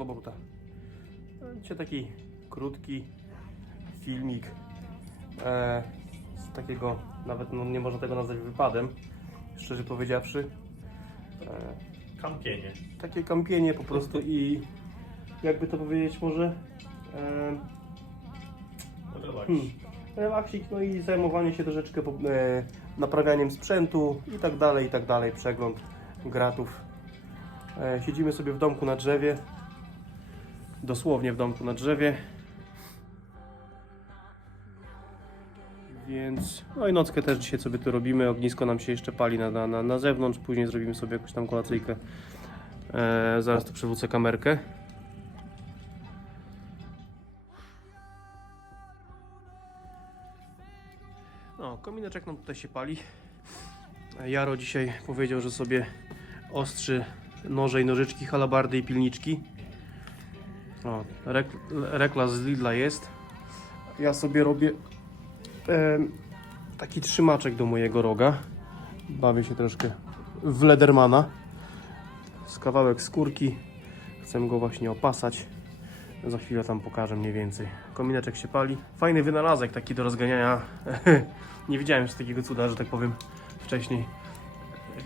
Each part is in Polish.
od obrotu. No, dzisiaj taki krótki filmik e, z takiego, nawet no, nie można tego nazwać wypadem, szczerze powiedziawszy. E, kampienie. Takie kampienie po prostu i jakby to powiedzieć może e, Hmm, relaksik, no i zajmowanie się troszeczkę e, naprawianiem sprzętu i tak dalej, i tak dalej, przegląd gratów. E, siedzimy sobie w domku na drzewie, dosłownie w domku na drzewie. Więc, no i nockę też dzisiaj sobie tu robimy, ognisko nam się jeszcze pali na, na, na zewnątrz, później zrobimy sobie jakąś tam kolacyjkę. E, zaraz tu przewrócę kamerkę. No, komineczek nam tutaj się pali. Jaro dzisiaj powiedział, że sobie ostrzy noże i nożyczki, halabardy i pilniczki. O, rek, reklas z Lidla jest. Ja sobie robię em, taki trzymaczek do mojego roga. Bawię się troszkę w Ledermana. Z kawałek skórki. Chcę go właśnie opasać. Za chwilę tam pokażę mniej więcej. Komineczek się pali. Fajny wynalazek taki do rozganiania. Nie widziałem jeszcze takiego cuda, że tak powiem wcześniej.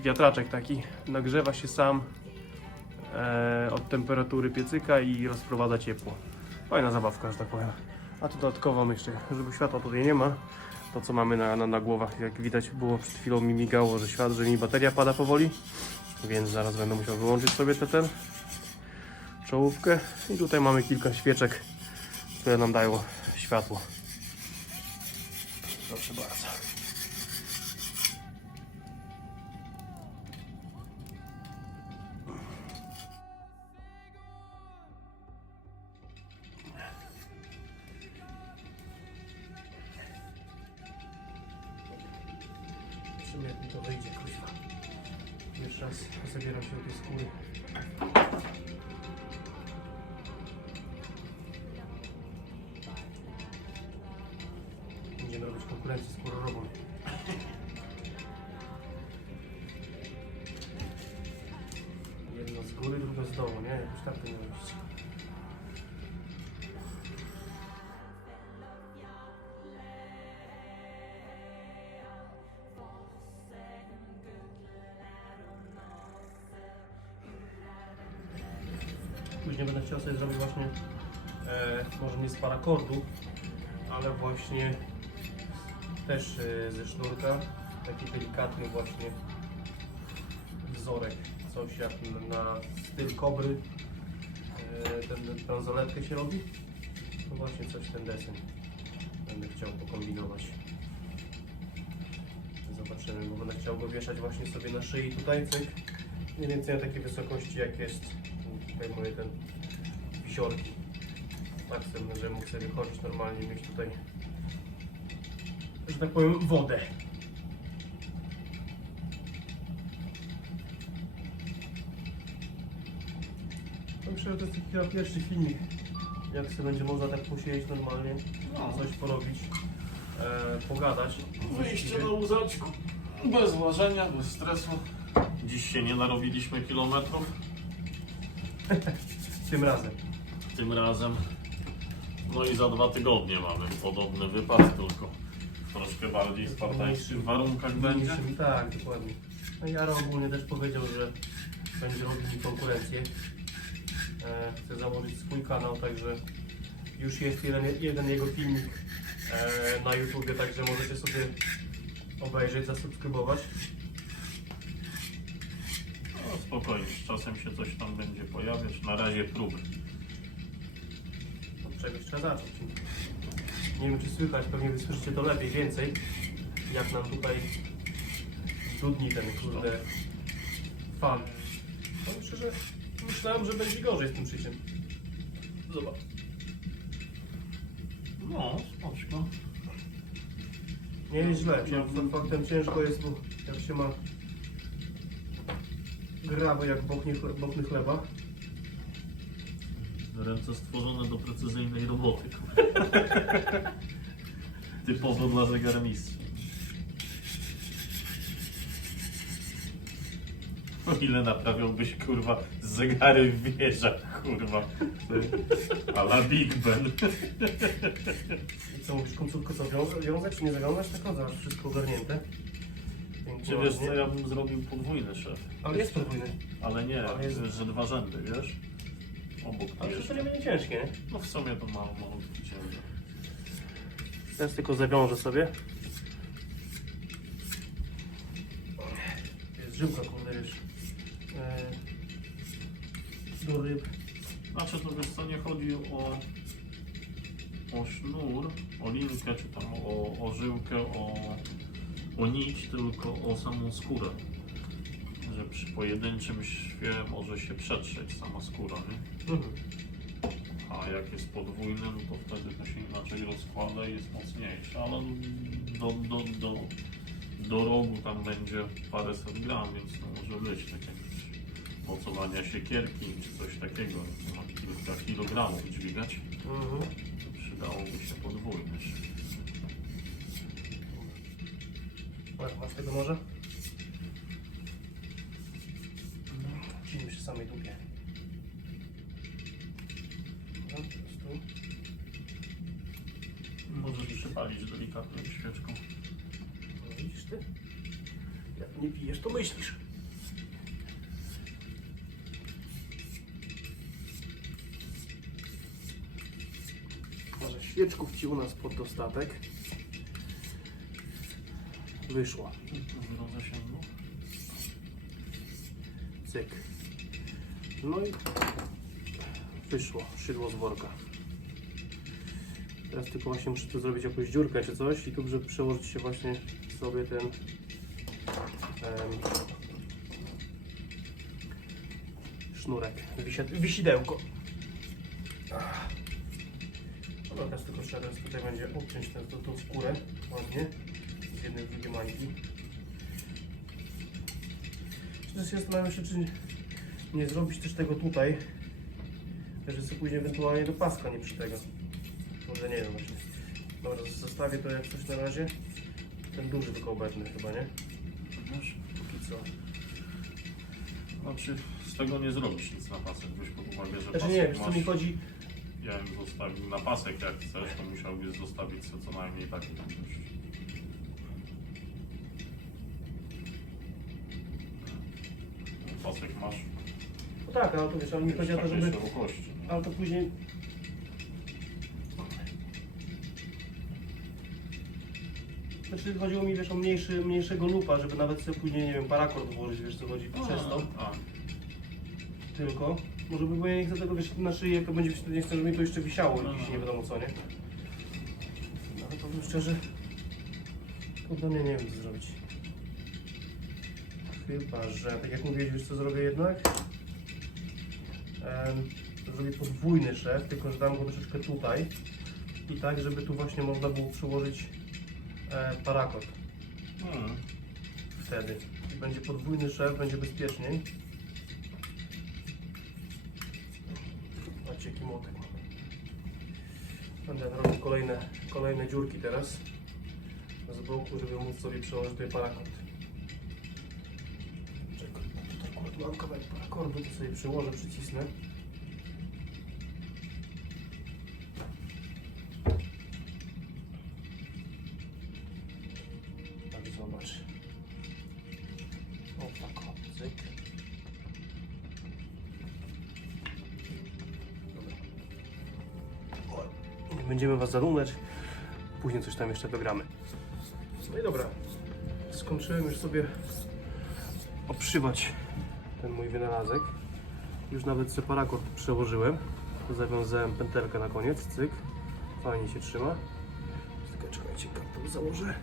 Wiatraczek taki nagrzewa się sam e, od temperatury piecyka i rozprowadza ciepło. Fajna zabawka, że tak powiem. A tu dodatkowo jeszcze, żeby światła tutaj nie ma, to co mamy na, na, na głowach, jak widać było przed chwilą mi migało, że świat, że mi bateria pada powoli, więc zaraz będę musiał wyłączyć sobie tę ten czołówkę i tutaj mamy kilka świeczek, które nam dają światło. Proszę bardzo. Zobaczymy jak mi to wyjdzie, kuźwa. Jeszcze raz zabieram się do tej skóry. Będziemy robić konkurencję skórorową. Jedno Później będę chciał sobie zrobić właśnie, e, może nie z parakordu, ale właśnie też e, ze sznurka, taki delikatny właśnie wzorek, coś jak na styl kobry, e, ten bransoletkę się robi, to właśnie coś ten desen będę chciał pokombinować. Zobaczymy, bo będę chciał go wieszać właśnie sobie na szyi. Tutaj, cyk, mniej więcej na takiej wysokości jak jest tutaj moje ten wisiorki. Tak chcę, że mógł sobie chodzić normalnie, mieć tutaj, że tak powiem, wodę. To myślę, że to jest chyba pierwszy filmik, jak sobie będzie można tak posiedzieć normalnie, coś porobić, e, pogadać. Wyjście na łzaczku. Bez łażenia, bez stresu. Dziś się nie narobiliśmy kilometrów. Tym razem. Tym razem. No i za dwa tygodnie mamy podobny wypad, tylko w troszkę bardziej spartańskich warunkach będzie. Tak, dokładnie. No Jaro ogólnie też powiedział, że będzie robił mi konkurencję. E, chce założyć swój kanał, także już jest jeden, jeden jego filmik e, na YouTubie, także możecie sobie obejrzeć, zasubskrybować. No spokojnie, z czasem się coś tam będzie pojawiać. Na razie próby. Od czegoś trzeba zacząć. Nie wiem czy słychać, pewnie wy słyszycie to lepiej, więcej. Jak nam tutaj dudni ten kurde fan. No myślę, że myślałem, że będzie gorzej z tym szyciem. Zobacz. No, spoczko. Nie jest źle, Cię- faktem ciężko jest, bo jak się ma grawy jak bochnie, bochny chleba. Ręce stworzone do precyzyjnej roboty. Typowo dla zegarmistrza. O ile naprawiałbyś kurwa zegary w wieżach, kurwa. A la Big Ben. I co, mówisz końcówkę co, wiąza- wiązać czy nie? Tak, no, zaraz wszystko ogarnięte. Czy wiesz co, ja bym zrobił podwójny szef. Ale jest podwójny. Ale nie, Ale jest- że dwa rzędy, wiesz? Obok Ale jeszcze. to nie będzie ciężkie, nie? No w sumie to mało, mało ciężar. Teraz tylko zawiążę sobie. Jest żyłka, kurde, wiesz. E, do ryb. Znaczy to wiesz co, nie chodzi o, o sznur, o linkę, czy tam o, o żyłkę, o, o nić, tylko o samą skórę. Że przy pojedynczym szwie może się przetrzeć sama skóra, nie? Mhm. A jak jest podwójny, no to wtedy to się inaczej rozkłada i jest mocniejszy. Ale do, do, do, do rogu tam będzie paręset gram, więc to może być tak jak mocowania siekierki czy coś takiego. Ma kilka kilogramów dźwigać. Mhm. To przydałoby się podwójny. Ale masz tego noża? Silimy się samej dupie. Dobra, teraz tu. Możesz przypalić delikatnie świeczką. No widzisz ty? Jak nie pijesz, to myślisz. Może świeczków ci u nas pod dostatek. Wyszło. Cyk. No i wyszło szydło z worka. Teraz tylko właśnie muszę tu zrobić jakąś dziurkę czy coś i tu, żeby przełożyć się właśnie sobie ten em, sznurek, wisidełko. Ach. Dobra, teraz tylko trzeba teraz tutaj będzie obciąć tę, skórę ładnie jednej mańki. Teraz się zastanawiam się, czy nie zrobić też tego tutaj, że sobie później ewentualnie do paska nie przy tego. Może nie wiem właśnie. Dobra, zostawię to jak coś na razie. Ten duży tylko obecny chyba, nie? Wiesz? Póki co. Znaczy z tego nie zrobisz nic na pasek, weź pod uwagę, że Znaczy pasek nie, wiesz co masz... mi chodzi? Ja bym zostawił na pasek jak chcesz, to musiałbyś zostawić sobie co najmniej taki tam też. Pasek masz No tak, ale to wiesz, ale mi chodzi o to, żeby... szerokości. nie? Ale to później... Znaczy chodziło mi wiesz o mniejszy, mniejszego lupa, żeby nawet sobie później, nie wiem, parakord włożyć, wiesz co chodzi, przez to. A, tylko. Może by, bo ja nie chcę tego, wiesz, na szyję, jak to będzie, nie chcę, żeby mi to jeszcze wisiało No, no. nie wiadomo co, nie? No, ale powiem szczerze, kurde, nie, nie wiem co zrobić. Chyba, że, tak jak mówiłeś, wiesz co zrobię jednak? Zrobię podwójny szef, tylko że dam go troszeczkę tutaj i tak, żeby tu właśnie można było przyłożyć e, parakord hmm. wtedy. I będzie podwójny szef, będzie bezpieczniej. Macie jaki motyw. Będę robił kolejne, kolejne dziurki teraz z boku, żeby móc sobie przełożyć tutaj parakord. Akurat mam kawałek to sobie przyłożę, przycisnę. Tak, zobacz. O, tak, będziemy Was zanudzać. Później coś tam jeszcze dogramy. No i dobra. Skończyłem już sobie obszywać ten mój wynalazek. Już nawet sobie parakord przełożyłem. Zawiązałem pętelkę na koniec, cyk. Fajnie się trzyma. Czekaj, czekajcie, kartę założę.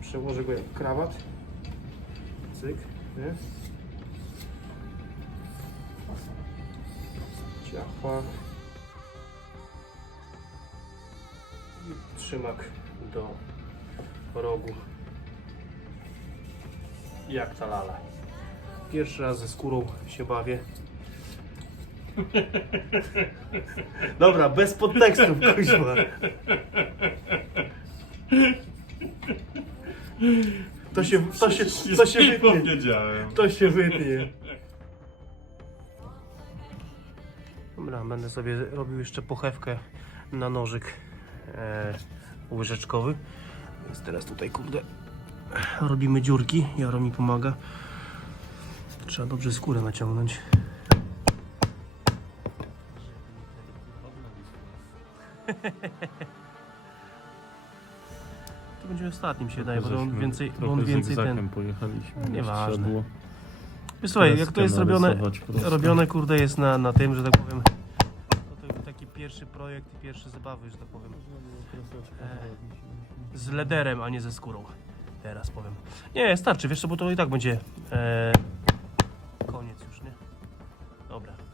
Przełożę go jak krawat. Cyk, nie? Ciachła. I trzymak do rogu. Jak ta lala. Pierwszy raz ze skórą się bawię. Dobra, bez podtekstów, kuźwa. To się, to się, to się nie wytnie. powiedziałem. To się wytnie. Dobra, będę sobie robił jeszcze pochewkę na nożyk e, łyżeczkowy. Więc teraz tutaj, kurde, robimy dziurki. Jaro mi pomaga. Trzeba dobrze skórę naciągnąć. To będzie ostatnim się wydaje, bo on więcej, bo on więcej ten... pojechaliśmy. Nieważne. Słuchaj, jak to jest robione, narysować robione kurde jest na, na tym, że tak powiem, to, to taki pierwszy projekt i pierwsze zabawy, że tak powiem, z lederem, a nie ze skórą. Teraz powiem. Nie, starczy, wiesz co, bo to i tak będzie e,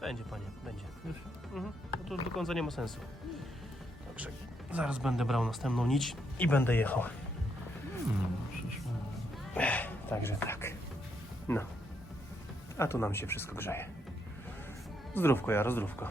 będzie panie, będzie. Mhm. No to do końca nie ma sensu. Także zaraz będę brał następną nić i będę jechał. Także tak. No. A tu nam się wszystko grzeje. Zdrówko, ja, zdrówko.